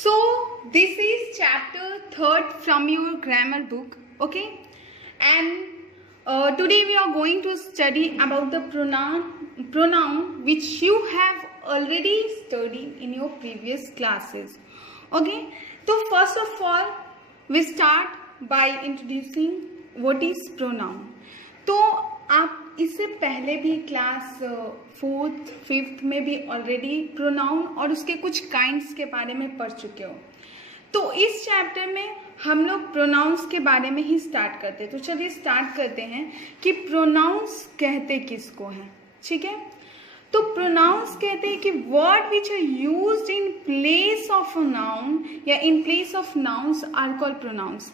So this is chapter 3rd from your grammar book, okay? And today we are going to study about the pronoun which you have already studied in your previous classes, okay? So first of all we start by introducing what is pronoun. तो आप इससे पहले भी class 4th 5th में भी already pronoun और उसके कुछ काइंड्स के बारे में पढ़ चुके हो। तो इस चैप्टर में हम लोग प्रोनाउंस के बारे में ही स्टार्ट करते हैं। तो चलिए स्टार्ट करते हैं कि प्रोनाउंस कहते किसको हैं, ठीक है? तो प्रोनाउंस कहते हैं कि word which are used in place of a noun या in place of nouns are called pronouns.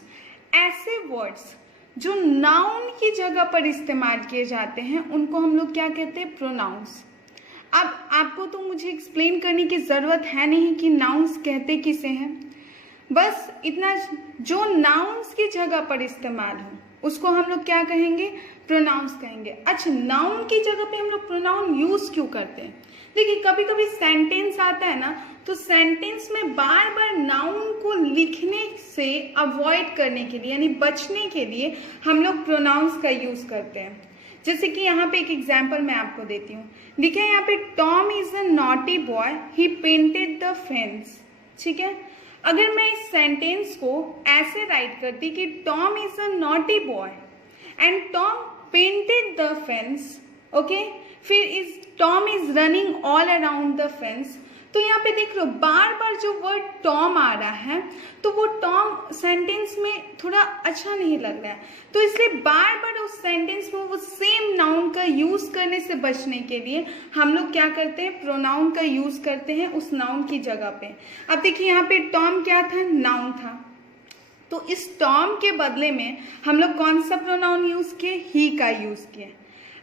ऐसे वर्ड्स जो नाउन की जगह पर इस्तेमाल किए जाते हैं उनको हम लोग क्या कहते हैं? प्रोनाउंस। अब आपको तो मुझे एक्सप्लेन करने की ज़रूरत है नहीं कि नाउन्स कहते किसे हैं, बस इतना, जो नाउन्स की जगह पर इस्तेमाल हो उसको हम लोग क्या कहेंगे? प्रोनाउंस कहेंगे। अच्छा, नाउन की जगह पे हम लोग प्रोनाउन यूज़ क्यों करते हैं? देखिए, कभी कभी सेंटेंस आता है ना, तो सेंटेंस में बार बार नाउन को लिखने से अवॉइड करने के लिए यानी बचने के लिए हम लोग प्रोनाउंस का यूज़ करते हैं। जैसे कि यहाँ पे एक एग्जांपल मैं आपको देती हूँ। देखिए यहाँ पे Tom is a naughty boy, he painted the fence, ठीक है? अगर मैं इस सेंटेंस को ऐसे राइट करती कि Tom is a naughty boy and Tom painted the fence, okay, फिर is Tom is running all around the fence, तो यहाँ पे देख लो बार बार जो वर्ड टॉम आ रहा है तो वो टॉम सेंटेंस में थोड़ा अच्छा नहीं लग रहा है। तो इसलिए बार बार उस सेंटेंस में वो सेम नाउन का यूज करने से बचने के लिए हम लोग क्या करते हैं? प्रोनाउन का यूज करते हैं उस नाउन की जगह पे। अब देखिए यहाँ पे टॉम क्या था? नाउन था। तो इस टॉम के बदले में हम लोग कौन सा प्रोनाउन यूज किए? ही का यूज किए।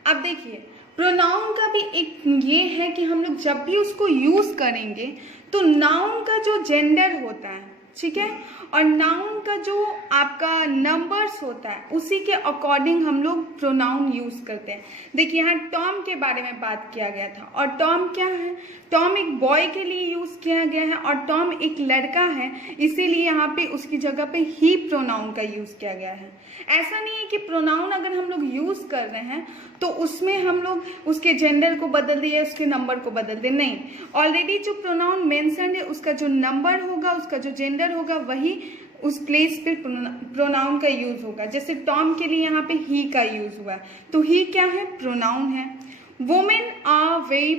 अब देखिए प्रोनाउन का भी एक ये है कि हम लोग जब भी उसको यूज करेंगे तो नाउन का जो जेंडर होता है, ठीक है, और नाउन का जो आपका नंबर्स होता है उसी के अकॉर्डिंग हम लोग प्रोनाउन यूज करते हैं। देखिए यहाँ टॉम के बारे में बात किया गया था और टॉम क्या है? टॉम एक बॉय के लिए यूज किया गया है और टॉम एक लड़का है, इसीलिए यहाँ पे उसकी जगह पे ही प्रोनाउन का यूज किया गया है। ऐसा नहीं है कि प्रोनाउन अगर हम लोग यूज कर रहे हैं तो उसमें हम लोग उसके जेंडर को बदल दिए, उसके नंबर को बदल दे, नहीं। ऑलरेडी जो प्रोनाउन मेंशन है उसका जो नंबर होगा, उसका जो जेंडर होगा, वही उस प्लेस पे प्रोनाउन का यूज होगा। जैसे टॉम के लिए यहाँ पे ही का यूज हुआ, तो ही क्या है? प्रोनाउन है। वुमेन आर वेरी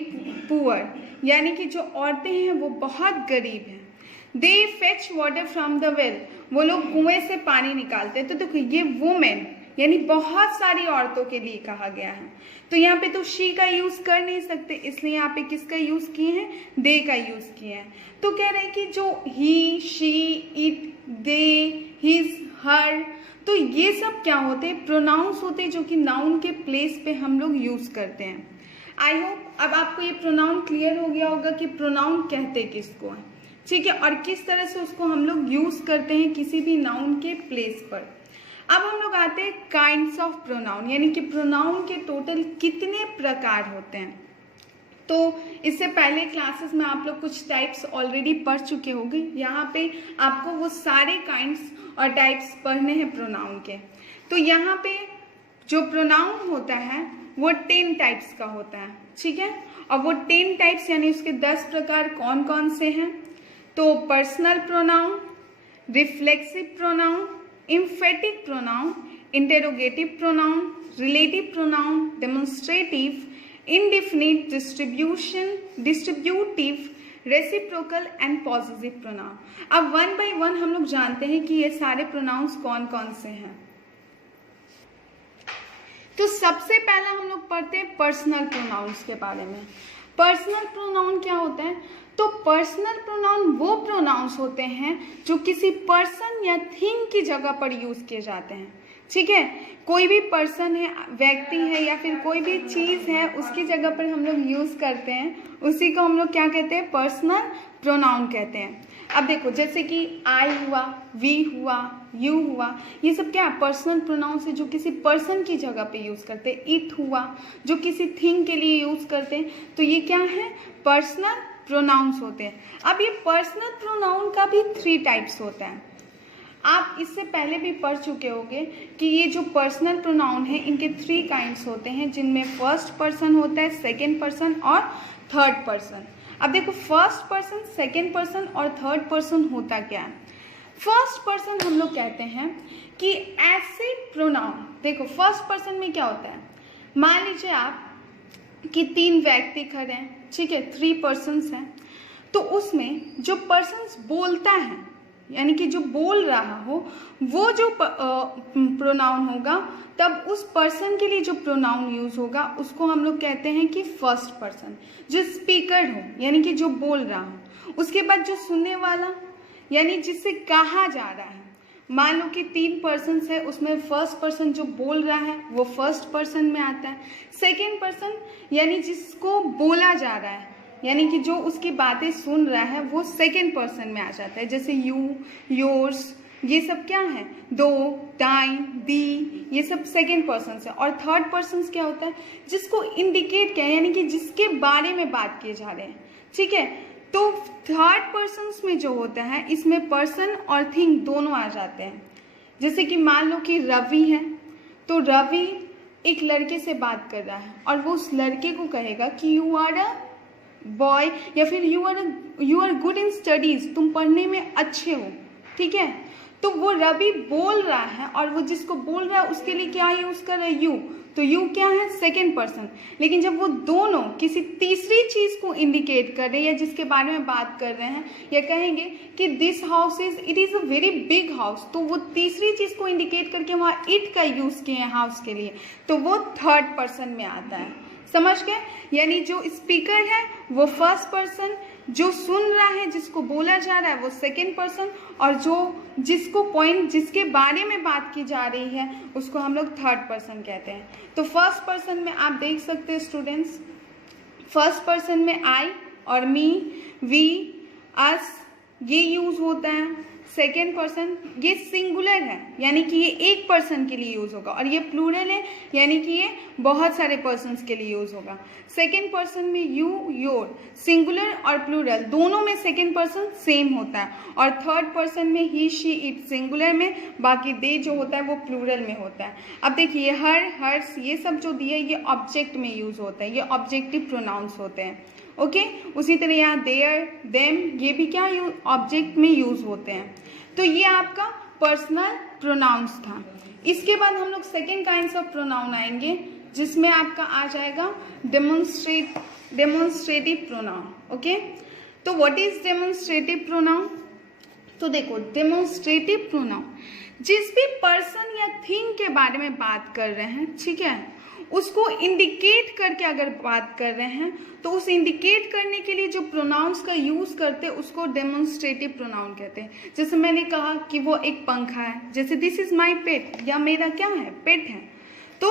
पुअर, यानी कि जो औरतें हैं वो बहुत गरीब हैं। They fetch water from the well, वो लोग कुएं से पानी निकालते हैं। तो देखो ये वुमेन यानी बहुत सारी औरतों के लिए कहा गया है। तो यहाँ पे तो शी का यूज कर नहीं सकते, इसलिए यहाँ पे किसका यूज किए हैं? दे का यूज किए हैं। तो कह रहे हैं कि जो ही, शी, इट, दे, हिज, हर, तो ये सब क्या होते हैं? प्रोनाउंस होते हैं जो कि नाउन के प्लेस पे हम लोग यूज करते हैं। आई होप अब आपको ये प्रोनाउन क्लियर हो गया होगा कि प्रोनाउन कहते किसको है, ठीक है, और किस तरह से उसको हम लोग यूज करते हैं किसी भी नाउन के प्लेस पर। अब हम लोग आते हैं काइंड्स ऑफ प्रोनाउन, यानी कि प्रोनाउन के टोटल कितने प्रकार होते हैं। तो इससे पहले क्लासेस में आप लोग कुछ टाइप्स ऑलरेडी पढ़ चुके होंगे। यहाँ पे आपको वो सारे काइंड्स और टाइप्स पढ़ने हैं प्रोनाउन के। तो यहाँ पे जो प्रोनाउन होता है वो 10 टाइप्स का होता है, ठीक है, और वो 10 टाइप्स यानी उसके 10 प्रकार कौन कौन से हैं? तो personal pronoun, reflexive pronoun, emphatic pronoun, interrogative pronoun, relative pronoun, demonstrative, indefinite, distributive, reciprocal and possessive pronoun। अब वन बाय वन हम लोग जानते हैं कि ये सारे प्रोनाउंस कौन कौन से हैं। तो सबसे पहला हम लोग पढ़ते हैं पर्सनल प्रोनाउंस के बारे में। पर्सनल प्रोनाउन क्या होता है? तो पर्सनल प्रोनाउन वो प्रोनाउंस होते हैं जो किसी पर्सन या थिंग की जगह पर यूज किए जाते हैं, ठीक है। कोई भी पर्सन है, व्यक्ति है या फिर कोई भी चीज है, उसकी जगह पर हम लोग यूज करते हैं, उसी को हम लोग क्या कहते हैं? पर्सनल प्रोनाउन कहते हैं। अब देखो जैसे कि आई हुआ, वी हुआ, यू हुआ, ये सब क्या पर्सनल प्रोनाउंस है जो किसी पर्सन की जगह पे यूज करते हैं। इट हुआ जो किसी थिंग के लिए यूज करते हैं, तो ये क्या है? पर्सनल प्रोनाउंस होते हैं। अब ये पर्सनल प्रोनाउन का भी 3 टाइप्स होता है। आप इससे पहले भी पढ़ चुके होंगे कि ये जो पर्सनल प्रोनाउन है इनके 3 काइंड्स होते हैं, जिनमें फर्स्ट पर्सन होता है, सेकेंड पर्सन और थर्ड पर्सन। अब देखो फर्स्ट पर्सन, सेकेंड पर्सन और थर्ड पर्सन होता क्या है। फर्स्ट पर्सन हम लोग कहते हैं कि ऐसे प्रोनाउन, देखो फर्स्ट पर्सन में क्या होता है, मान लीजिए आप कि 3 व्यक्ति खड़े हैं, ठीक है, 3 पर्सन्स हैं, तो उसमें जो पर्सन्स बोलता है यानी कि जो बोल रहा हो वो जो प्रोनाउन होगा, तब उस पर्सन के लिए जो प्रोनाउन यूज होगा उसको हम लोग कहते हैं कि फर्स्ट पर्सन। जो स्पीकर हो यानी कि जो बोल रहा हो, उसके बाद जो सुनने वाला यानी जिससे कहा जा रहा है, मान लो कि 3 पर्सन्स है, उसमें फर्स्ट पर्सन जो बोल रहा है वो फर्स्ट पर्सन में आता है। सेकेंड पर्सन यानी जिसको बोला जा रहा है यानी कि जो उसकी बातें सुन रहा है वो सेकेंड पर्सन में आ जाता है, जैसे यू, योर्स, ये सब क्या है, दो, टाइम, दी, ये सब सेकेंड पर्सन है। और थर्ड पर्सन क्या होता है, जिसको इंडिकेट किया यानी कि जिसके बारे में बात किए जा रहे हैं, ठीक है। तो थर्ड पर्सन में जो होता है इसमें पर्सन और थिंग दोनों आ जाते हैं। जैसे कि मान लो कि रवि है, तो रवि एक लड़के से बात कर रहा है और वो उस लड़के को कहेगा कि यू आर अ बॉय, या फिर you are good in studies, तुम पढ़ने में अच्छे हो, ठीक है। तो वो रवि बोल रहा है और वो जिसको बोल रहा है उसके लिए क्या यूज कर रहा है, यू, तो यू क्या है, सेकेंड पर्सन। लेकिन जब वो दोनों किसी तीसरी चीज को इंडिकेट कर रहे हैं या जिसके बारे में बात कर रहे हैं, या कहेंगे कि this house it is a very big house, तो वो तीसरी चीज को इंडिकेट करके वहाँ इट का यूज किए हैं हाउस के लिए, तो वो थर्ड पर्सन में आता है। समझ गए, यानी जो स्पीकर है वो फर्स्ट पर्सन, जो सुन रहा है जिसको बोला जा रहा है वो सेकेंड पर्सन, और जो जिसको पॉइंट जिसके बारे में बात की जा रही है उसको हम लोग थर्ड पर्सन कहते हैं। तो फर्स्ट पर्सन में आप देख सकते हैं स्टूडेंट्स, फर्स्ट पर्सन में आई और मी, वी, अस ये यूज होता है। सेकेंड पर्सन ये सिंगुलर है यानी कि ये एक पर्सन के लिए यूज होगा, और ये प्लूरल है यानी कि ये बहुत सारे पर्सन्स के लिए यूज होगा। सेकेंड पर्सन में यू, योर, सिंगुलर और प्लूरल दोनों में सेकेंड पर्सन सेम होता है, और थर्ड पर्सन में ही, शी, इट सिंगुलर में, बाकी दे जो होता है वो प्लूरल में होता है। अब देखिए हर, हर्ष ये सब जो दिया ये ऑब्जेक्ट में यूज होता है, ये ऑब्जेक्टिव प्रोनाउंस होते हैं। ओके, उसी तरह यहाँ देयर, देम ये भी क्या ऑब्जेक्ट में यूज होते हैं। तो ये आपका पर्सनल प्रोनाउंस था। इसके बाद हम लोग सेकेंड काइंड्स ऑफ प्रोनाउन आएंगे, जिसमें आपका आ जाएगा डेमोन्स्ट्रेटिव प्रोनाउन। ओके, तो व्हाट इज डेमोन्स्ट्रेटिव प्रोनाउन। तो देखो डेमोन्स्ट्रेटिव प्रोनाउन जिस भी पर्सन या थिंग के बारे में बात कर रहे हैं, ठीक है, उसको इंडिकेट करके अगर बात कर रहे हैं तो उस इंडिकेट करने के लिए जो प्रोनाउंस का यूज करते हैं उसको डेमोन्स्ट्रेटिव प्रोनाउन कहते हैं। जैसे मैंने कहा कि वो एक पंखा है, जैसे दिस इज माई पेट, या मेरा क्या है, पेट है, तो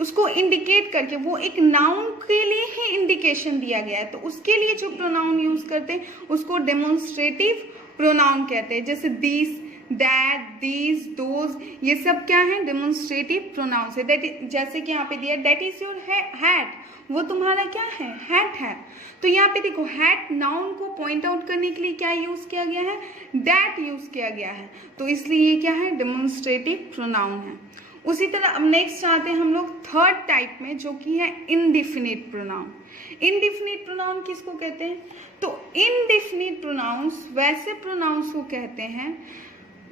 उसको इंडिकेट करके वो एक नाउन के लिए ही इंडिकेशन दिया गया है, तो उसके लिए जो प्रोनाउन यूज करते हैं उसको डेमोन्स्ट्रेटिव प्रोनाउन कहते हैं। जैसे दिस, दैट, दीज, दोज, ये सब क्या है, डेमोन्स्ट्रेटिव प्रोनाउंस है। दैट, जैसे कि यहाँ पे दिया दैट इज योर हैट, वो तुम्हारा क्या है, हैट है। तो यहाँ पे देखो हैट नाउन को पॉइंट आउट करने के लिए क्या यूज किया गया है, दैट यूज किया गया है, तो इसलिए ये क्या है, डेमोन्स्ट्रेटिव प्रोनाउन है। उसी तरह अब नेक्स्ट आते हैं हम लोग थर्ड टाइप में, जो कि है इनडिफिनिट प्रोनाउन। इनडिफिनिट प्रोनाउन किसको कहते हैं, तो इनडिफिनिट प्रोनाउंस वैसे प्रोनाउंस को कहते हैं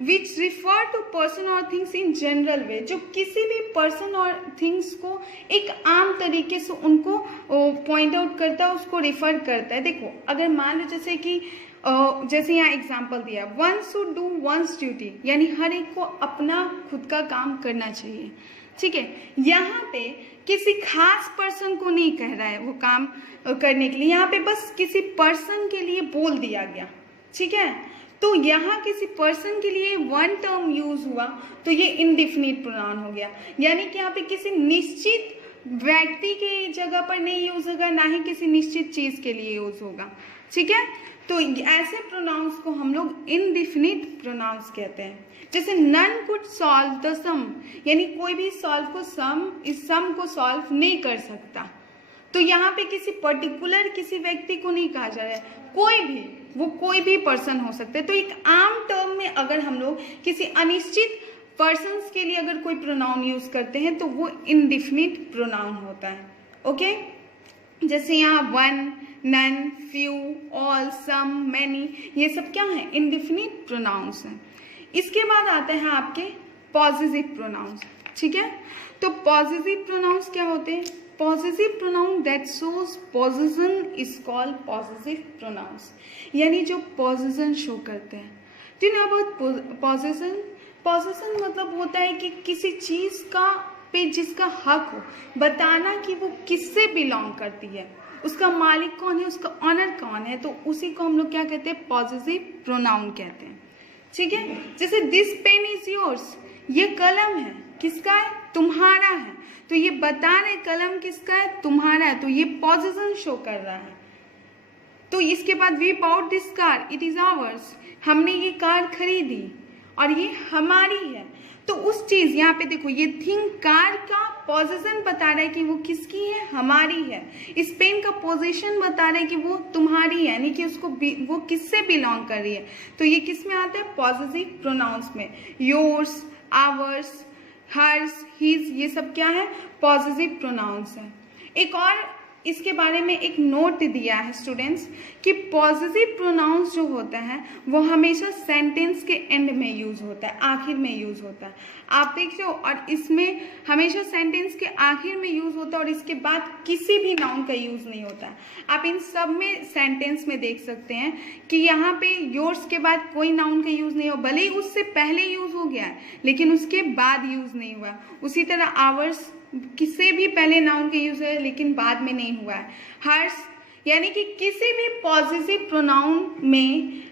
which refer to person or things in general way, जो किसी भी पर्सन और थिंग्स को एक आम तरीके से उनको पॉइंट आउट करता है, उसको रिफर करता है। देखो अगर मान लो जैसे कि जैसे यहाँ एग्जांपल दिया, one should do once duty, यानी हर एक को अपना खुद का काम करना चाहिए, ठीक है। यहाँ पे किसी खास पर्सन को नहीं कह रहा है वो काम करने के लिए, यहाँ पे बस किसी पर्सन के लिए बोल दिया गया, ठीक है। तो यहाँ किसी पर्सन के लिए वन टर्म यूज हुआ तो ये इनडिफिनिट प्रोनाउन हो गया, यानी कि यहाँ पे किसी निश्चित व्यक्ति के जगह पर नहीं यूज होगा, ना ही किसी निश्चित चीज के लिए यूज होगा, ठीक है। तो ऐसे प्रोनाउंस को हम लोग इनडिफिनिट प्रोनाउंस कहते हैं। जैसे नन कुड सॉल्व द सम, यानी कोई भी सॉल्व को इस सम को सॉल्व नहीं कर सकता, तो यहाँ पे किसी पर्टिकुलर किसी व्यक्ति को नहीं कहा जा रहा है, कोई भी, वो कोई भी पर्सन हो सकता है। तो एक आम टर्म में अगर हम लोग किसी अनिश्चित पर्सन्स के लिए अगर कोई प्रोनाउन यूज करते हैं तो वो इंडेफिनिट प्रोनाउन होता है। ओके, जैसे यहाँ वन, नन, फ्यू, ऑल, सम, मैनी, ये सब क्या है? इंडेफिनिट प्रोनाउंस हैं। इसके बाद आते हैं आपके पॉसेसिव प्रोनाउंस। ठीक है, तो पॉसेसिव प्रोनाउंस क्या होते हैं? Possessive pronoun that shows position is called possessive pronouns, यानी जो पोजीशन शो करते हैं। Do you know about position? Position मतलब होता है कि किसी चीज का पे जिसका हक हो, बताना कि वो किससे बिलोंग करती है, उसका मालिक कौन है, उसका ऑनर कौन है, तो उसी को हम लोग क्या कहते हैं? पॉसेसिव प्रोनाउन कहते हैं। ठीक है, जैसे दिस पेन इज योर्स, ये कलम है, किसका है? तुम्हारा है। तो ये बता रहे कलम किसका है? तुम्हारा है, तो ये पोजीशन शो कर रहा है। तो इसके बाद we bought this car, it is ours, हमने ये कार खरीदी और ये हमारी है। तो उस चीज, यहाँ पे देखो, ये थिंग, कार का पोजीशन बता रहा है कि वो किसकी है? हमारी है। इस पेन का पोजीशन बता रहा है कि वो तुम्हारी है, यानी कि उसको वो किससे बिलोंग कर रही है। तो ये किस में आता है? पॉसेसिव प्रोनाउंस में। योर्स, आवर्स, हर्स, हिज, ये सब क्या है? पॉसेसिव प्रोनाउंस है। एक और इसके बारे में एक नोट दिया है स्टूडेंट्स कि पॉसेसिव प्रोनाउंस जो होता है वो हमेशा सेंटेंस के एंड में यूज होता है, आखिर में यूज होता है। आप देख रहे हो, और इसमें हमेशा सेंटेंस के आखिर में यूज होता है और इसके बाद किसी भी नाउन का यूज नहीं होता है। आप इन सब में सेंटेंस में देख सकते हैं कि यहाँ पे योर्स के बाद कोई नाउन का यूज नहीं हो, भले ही उससे पहले यूज हो गया है लेकिन उसके बाद यूज नहीं हुआ। उसी तरह आवर्स किसी भी पहले नाउन के यूज है लेकिन बाद में नहीं हुआ है। हर्स, यानी कि किसी भी पॉसेसिव प्रोनाउन में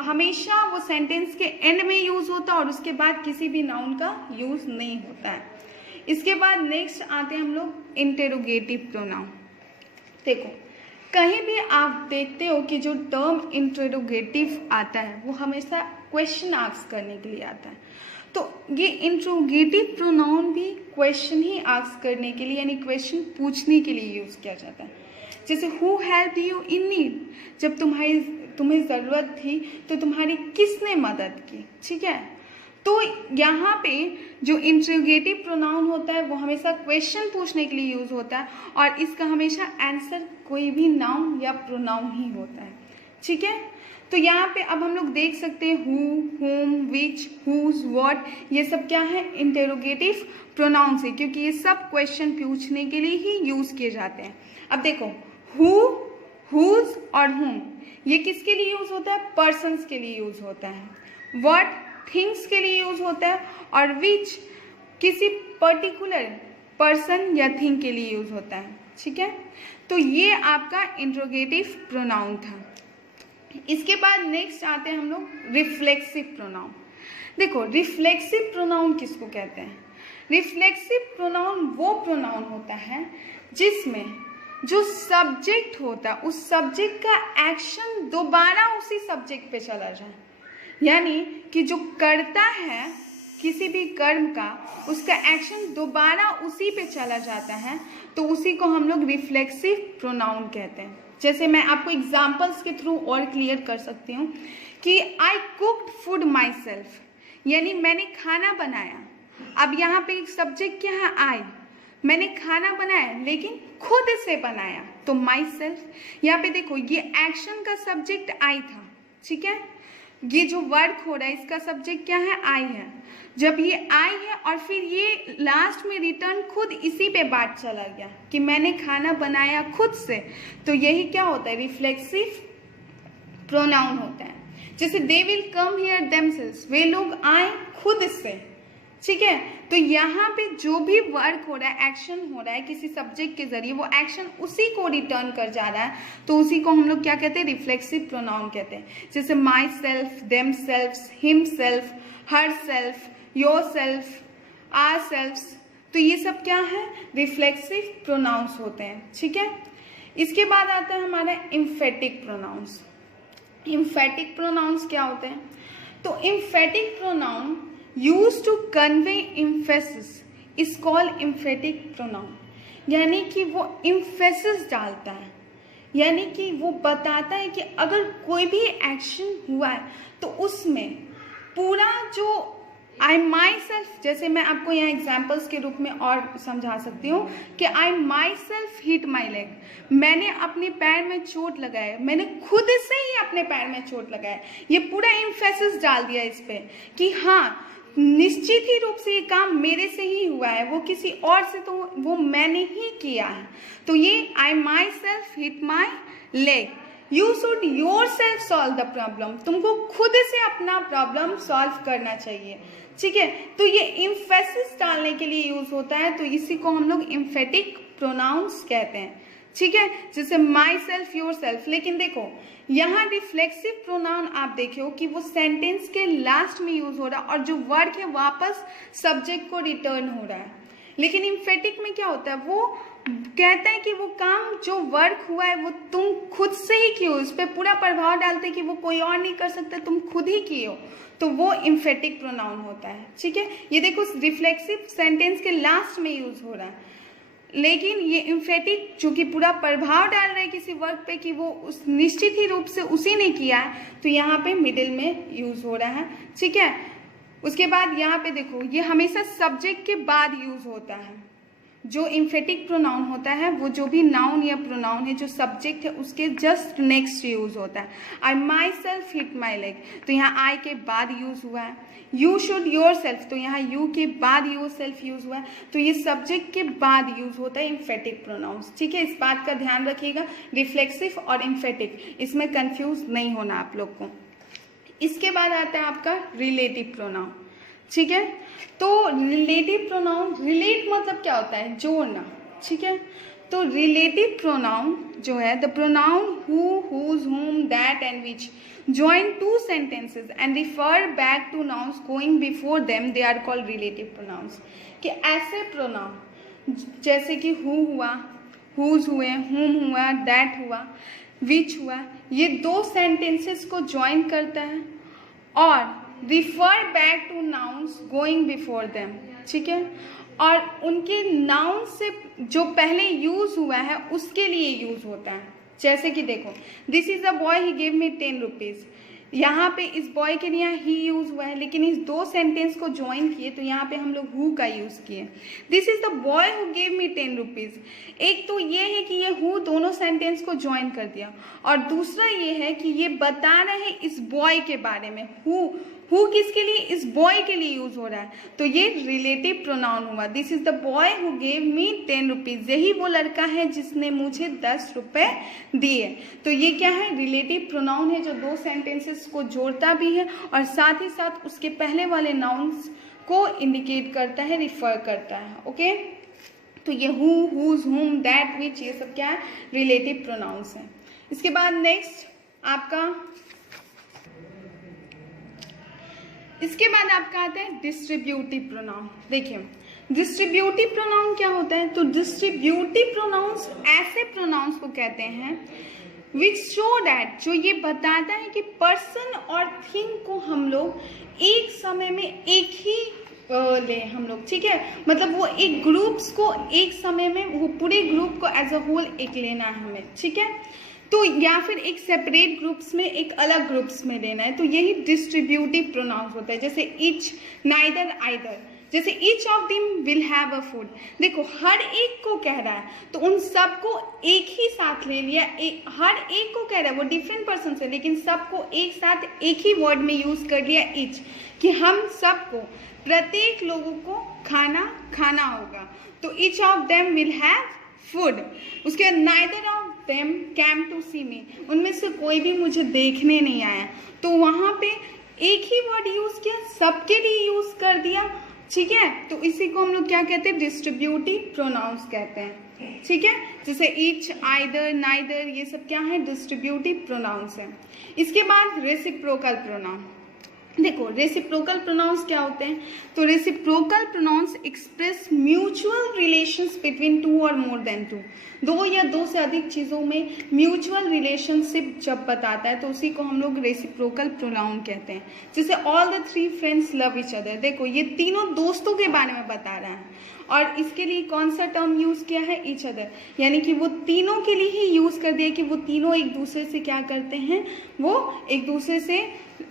हमेशा वो सेंटेंस के एंड में यूज होता है और उसके बाद किसी भी नाउन का यूज नहीं होता है। इसके बाद नेक्स्ट आते हैं हम लोग इंटेरोगेटिव प्रोनाउन। देखो, कहीं भी आप देखते हो कि जो टर्म इंटेरोगेटिव आता है वो हमेशा क्वेश्चन आस्क करने के लिए आता है। तो ये इंट्रोगेटिव प्रोनाउन भी क्वेश्चन ही आस्क करने के लिए, यानी क्वेश्चन पूछने के लिए यूज किया जाता है। जैसे who helped you in need, जब तुम्हें ज़रूरत थी तो तुम्हारी किसने मदद की। ठीक है, तो यहाँ पे जो इंट्रोगेटिव प्रोनाउन होता है वो हमेशा क्वेश्चन पूछने के लिए यूज होता है और इसका हमेशा आंसर कोई भी नाउन या प्रोनाउन ही होता है। ठीक है, तो यहाँ पे अब हम लोग देख सकते हैं who, whom, which, whose, what, ये सब क्या है? इंटेरोगेटिव प्रोनाउंस है, क्योंकि ये सब क्वेश्चन पूछने के लिए ही यूज किए जाते हैं। अब देखो, who, whose और whom, ये किसके लिए यूज होता है? पर्सन्स के लिए यूज होता है। what, थिंग्स के लिए यूज होता है, और which किसी पर्टिकुलर पर्सन या थिंग के लिए यूज होता है। ठीक है, तो ये आपका इंट्रोगेटिव प्रोनाउन था। इसके बाद नेक्स्ट आते हैं हम लोग रिफ्लेक्सिव प्रोनाउन। देखो, रिफ्लेक्सिव प्रोनाउन किसको कहते हैं? रिफ्लेक्सिव प्रोनाउन वो प्रोनाउन होता है जिसमें जो सब्जेक्ट होता है उस सब्जेक्ट का एक्शन दोबारा उसी सब्जेक्ट पे चला जाए, यानी कि जो करता है किसी भी कर्म का उसका एक्शन दोबारा उसी पे चला जाता है, तो उसी को हम लोग रिफ्लेक्सिव प्रोनाउन कहते हैं। जैसे मैं आपको एग्जाम्पल्स के थ्रू और क्लियर कर सकती हूँ कि आई कुक्ड फूड माई सेल्फ, यानी मैंने खाना बनाया। अब यहाँ पे एक सब्जेक्ट क्या है? आई, मैंने खाना बनाया लेकिन खुद से बनाया, तो माई सेल्फ। यहाँ पे देखो, ये एक्शन का सब्जेक्ट आई था। ठीक है, ये जो वर्क हो रहा है इसका सब्जेक्ट क्या है? आई है। जब ये आई है और फिर ये लास्ट में रिटर्न खुद इसी पे बात चला गया कि मैंने खाना बनाया खुद से, तो यही क्या होता है? रिफ्लेक्सिव प्रोनाउन होता है। जैसे they will come here themselves, वे लोग आए खुद से। ठीक है, तो यहाँ पे जो भी वर्क हो रहा है, एक्शन हो रहा है किसी सब्जेक्ट के जरिए, वो एक्शन उसी को रिटर्न कर जा रहा है, तो उसी को हम लोग क्या कहते हैं? रिफ्लेक्सिव प्रोनाउन कहते हैं। जैसे myself, themselves, himself, herself, yourself, ourselves, तो ये सब क्या है? रिफ्लेक्सिव प्रोनाउंस होते हैं। ठीक है, इसके बाद आता है हमारा एम्फेटिक प्रोनाउंस। एम्फेटिक प्रोनाउंस क्या होते हैं? तो emphatic pronoun used to convey emphasis is called emphatic pronoun, यानी कि वो एम्फेसिस डालता है, यानी कि वो बताता है कि अगर कोई भी एक्शन हुआ है तो उसमें पूरा जो आई माई सेल्फ, जैसे मैं आपको यहाँ एग्जाम्पल्स के रूप में और समझा सकती हूँ कि I myself hit my leg, मैंने अपने पैर में चोट लगाया, मैंने खुद से ही अपने पैर में चोट लगाया। ये पूरा एम्फेसिस डाल दिया इस पे कि हाँ निश्चित ही रूप से ये काम मेरे से ही हुआ है, वो किसी और से तो वो मैंने ही किया है। तो ये I myself hit my leg, you should yourself solve the problem, तुमको खुद से अपना प्रॉब्लम सॉल्व करना चाहिए, ठीक है। तो ये एम्फेसिस डालने के लिए यूज होता है, तो इसी को हम लोग एम्फेटिक प्रोनाउंस कहते हैं, ठीक है, जैसे माई सेल्फ योर सेल्फ। लेकिन देखो यहाँ रिफ्लेक्सिव प्रोनाउन आप देखो कि वो सेंटेंस के लास्ट में यूज हो रहा है और जो वर्ड है वापस सब्जेक्ट को रिटर्न हो रहा है। लेकिन एम्फेटिक में क्या होता है, वो कहता है कि वो काम जो वर्क हुआ है वो तुम खुद से ही किए हो, उस पर पूरा प्रभाव डालते हैं कि वो कोई और नहीं कर सकता, तुम खुद ही किए हो, तो वो एम्फेटिक प्रोनाउन होता है, ठीक है। ये देखो रिफ्लेक्सिव सेंटेंस के लास्ट में यूज हो रहा है, लेकिन ये एम्फेटिक जो कि पूरा प्रभाव डाल रहा है किसी वर्क पे कि वो उस निश्चित ही रूप से उसी ने किया है, तो यहाँ पे मिडिल में यूज हो रहा है, ठीक है। उसके बाद यहाँ पे देखो ये हमेशा सब्जेक्ट के बाद यूज होता है। जो एम्फेटिक प्रोनाउन होता है वो जो भी नाउन या प्रोनाउन है जो सब्जेक्ट है उसके जस्ट नेक्स्ट यूज होता है। I myself hit my leg, तो यहाँ आई के बाद यूज हुआ है। यू शुड योर सेल्फ, तो यहाँ यू के बाद योर सेल्फ यूज हुआ है, तो ये सब्जेक्ट के बाद यूज होता है एम्फेटिक प्रोनाउंस, ठीक है। इस बात का ध्यान रखिएगा, रिफ्लेक्सिव और एम्फेटिक इसमें कंफ्यूज नहीं होना आप लोग को। इसके बाद आता है आपका रिलेटिव प्रोनाउन, ठीक है। तो रिलेटिव प्रोनाउन, रिलेट मतलब क्या होता है, जोड़ना, ठीक है। तो रिलेटिव प्रोनाउन जो है द प्रोनाउन हु, हुज, हुम, that and which join two sentences and refer back to nouns going before them, they are called relative pronouns। कि ऐसे प्रोनाउन जैसे कि who हुआ, whose हुए, whom हुआ, that हुआ, which हुआ, ये दो सेंटेंसेस को ज्वाइन करता है और refer back two nouns going before them, ठीक है, और उनके नाउन से जो पहले यूज हुआ है उसके लिए यूज होता है। जैसे कि देखो this is a boy he gave me 10 rupees, यहाँ पे इस बॉय के लिए ही यूज हुआ है, लेकिन इस दो सेंटेंस को ज्वाइन किए तो यहाँ पे हम लोग हु का यूज किए। This is the boy who gave me 10 rupees, एक तो ये है कि ये हु दोनों सेंटेंस को ज्वाइन कर दिया, और दूसरा ये है कि ये बता रहे हैं इस बॉय के बारे में। हु किसके लिए, इस बॉय के लिए यूज हो रहा है, तो ये रिलेटिव प्रोनाउन हुआ। This is the boy who gave me 10 rupees, यही वो लड़का है जिसने मुझे 10 रुपए दिए। तो ये क्या है, रिलेटिव प्रोनाउन है जो दो सेंटेंसेस को जोड़ता भी है और साथ ही साथ उसके पहले वाले नाउन्स को इंडिकेट करता है, रिफर करता है, ओके। तो ये हु, हुज, हुम, दैट, विच, ये सब क्या है, रिलेटिव प्रोनाउंस है। इसके बाद नेक्स्ट आपका आता है डिस्ट्रीब्यूटिव प्रोनाउन। देखिए डिस्ट्रीब्यूटिव प्रोनाउन क्या होता है, तो डिस्ट्रीब्यूटिव प्रोनाउंस ऐसे प्रोनाउंस को कहते हैं विच शो दैट, जो ये बताता है कि पर्सन और थिंग को हम लोग एक समय में एक ही ले हम लोग, ठीक है, मतलब वो एक ग्रुप्स को एक समय में, वो पूरे ग्रुप को एज अ होल एक लेना है हमें, ठीक है, तो या फिर एक सेपरेट ग्रुप्स में एक अलग ग्रुप्स में लेना है, तो यही डिस्ट्रीब्यूटिव प्रोनाउंस होता है। जैसे इच, नाइदर, आइदर, जैसे each of them will have a food, देखो हर एक को कह रहा है तो उन सबको एक ही साथ ले लिया, हर एक को कह रहा है, वो डिफरेंट पर्सन है लेकिन सबको एक साथ एक ही वर्ड में यूज कर लिया ईच, कि हम सबको, प्रत्येक लोगों को खाना खाना होगा, तो each of them will have food. उसके बाद neither of them came to see me, उनमें से कोई भी मुझे देखने नहीं आया, तो वहां पे एक ही वर्ड यूज किया, सबके लिए यूज कर दिया, ठीक है, तो इसी को हम लोग क्या कहते हैं, डिस्ट्रीब्यूटिव प्रोनाउंस कहते हैं, ठीक है। जैसे ईच, आइदर, नाइदर, ये सब क्या है, डिस्ट्रीब्यूटिव प्रोनाउंस है। इसके बाद रेसिप्रोकल प्रोनाउन। देखो रेसिप्रोकल प्रोनाउंस क्या होते हैं, तो reciprocal pronouns express mutual relations between two और मोर देन टू, दो या दो से अधिक चीज़ों में म्यूचुअल रिलेशनशिप जब बताता है तो उसी को हम लोग रेसिप्रोकल प्रोनाउन कहते हैं। जैसे all the three friends love each other, देखो ये तीनों दोस्तों के बारे में बता रहा है और इसके लिए कौन सा टर्म यूज किया है, ईच अदर, यानी कि वो तीनों के लिए ही यूज कर दिया कि वो तीनों एक दूसरे से क्या करते हैं, वो एक दूसरे से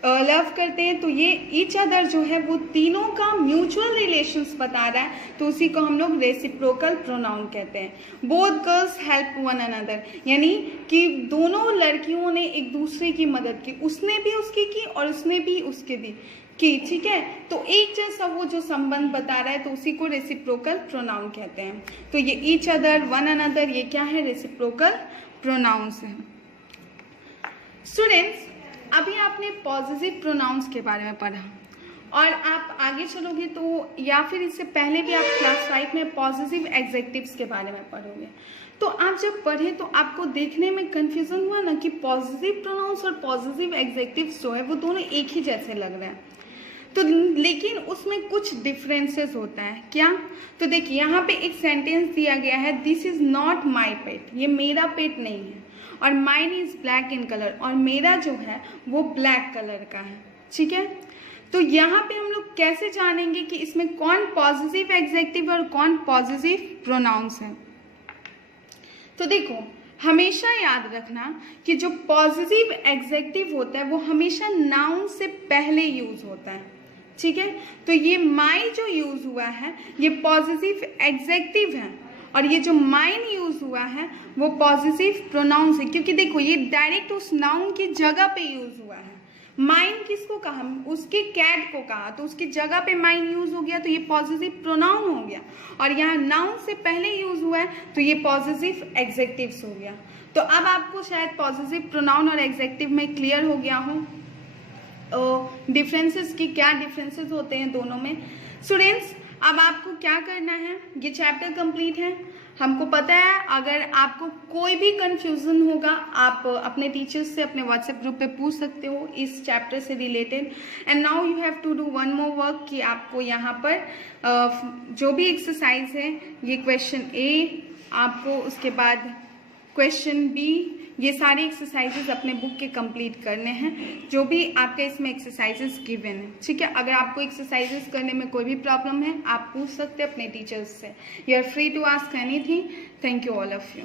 लव करते हैं। तो ये ईच अदर जो है वो तीनों का म्यूचुअल रिलेशंस बता रहा है, तो उसी को हम लोग रेसिप्रोकल प्रोनाउन कहते हैं। Both girls help one another, यानी कि दोनों लड़कियों ने एक दूसरे की मदद की, उसने भी उसकी की और उसने भी उसके दी की, ठीक है। तो एक जैसा वो जो संबंध बता रहा है, तो उसी को रेसिप्रोकल प्रोनाउन कहते हैं। तो ये ईच अदर, वन अनदर, ये क्या है, रेसिप्रोकल प्रोनाउंस है। स्टूडेंट्स, अभी आपने पॉजिटिव प्रोनाउंस के बारे में पढ़ा और आप आगे चलोगे तो, या फिर इससे पहले भी आप क्लास 5 में पॉजिटिव एग्जेक्टिव्स के बारे में पढ़ोगे। तो आप जब पढ़े तो आपको देखने में कंफ्यूजन हुआ ना कि पॉजिटिव प्रोनाउंस और पॉजिटिव एग्जेक्टिव्स जो है वो दोनों एक ही जैसे लग रहे हैं, तो लेकिन उसमें कुछ डिफरेंसेस होता है। क्या? तो देखिए यहाँ पे एक सेंटेंस दिया गया है, दिस इज नॉट माई पेट, ये मेरा पेट नहीं है, और mine is black in colour, और मेरा जो है वो ब्लैक कलर का है, ठीक है। तो यहाँ पे हम लोग कैसे जानेंगे कि इसमें कौन पॉजिटिव एग्जेक्टिव और कौन पॉजिटिव प्रोनाउंस है? तो देखो, हमेशा याद रखना कि जो पॉजिटिव एग्जेक्टिव होता है वो हमेशा नाउन से पहले यूज होता है, ठीक है। तो ये माई जो यूज हुआ है ये पॉजिटिव एग्जेक्टिव है, और ये जो माइन यूज हुआ है वो पॉजिटिव प्रोनाउंस है, क्योंकि देखो ये डायरेक्ट उस नाउन की जगह पे यूज हुआ है। माइन किसको कहा? उसके कैट को कहा, तो उसकी जगह पे माइन यूज हो गया, तो ये पॉजिटिव प्रोनाउन हो गया। और यहाँ नाउन से पहले यूज हुआ है तो ये पॉजिटिव एग्जेक्टिव्स हो गया। तो अब आपको शायद पॉजिटिव प्रोनाउन और एग्जेक्टिव में क्लियर हो गया हो डिफरेंसेस की, क्या डिफरेंसेस होते हैं दोनों में। स्टूडेंट्स, अब आपको क्या करना है, ये चैप्टर कंप्लीट है, हमको पता है। अगर आपको कोई भी कंफ्यूजन होगा आप अपने टीचर्स से अपने व्हाट्सएप ग्रुप पे पूछ सकते हो इस चैप्टर से related. And now you have to do one more work, कि आपको यहाँ पर जो भी एक्सरसाइज है, ये क्वेश्चन ए, आपको उसके बाद क्वेश्चन बी, ये सारे एक्सरसाइजेस अपने बुक के कंप्लीट करने हैं, जो भी आपके इसमें एक्सरसाइजेस गिवन है, ठीक है। अगर आपको एक्सरसाइजेस करने में कोई भी प्रॉब्लम है आप पूछ सकते हैं अपने टीचर्स से। You are free to ask anything. Thank you all of you.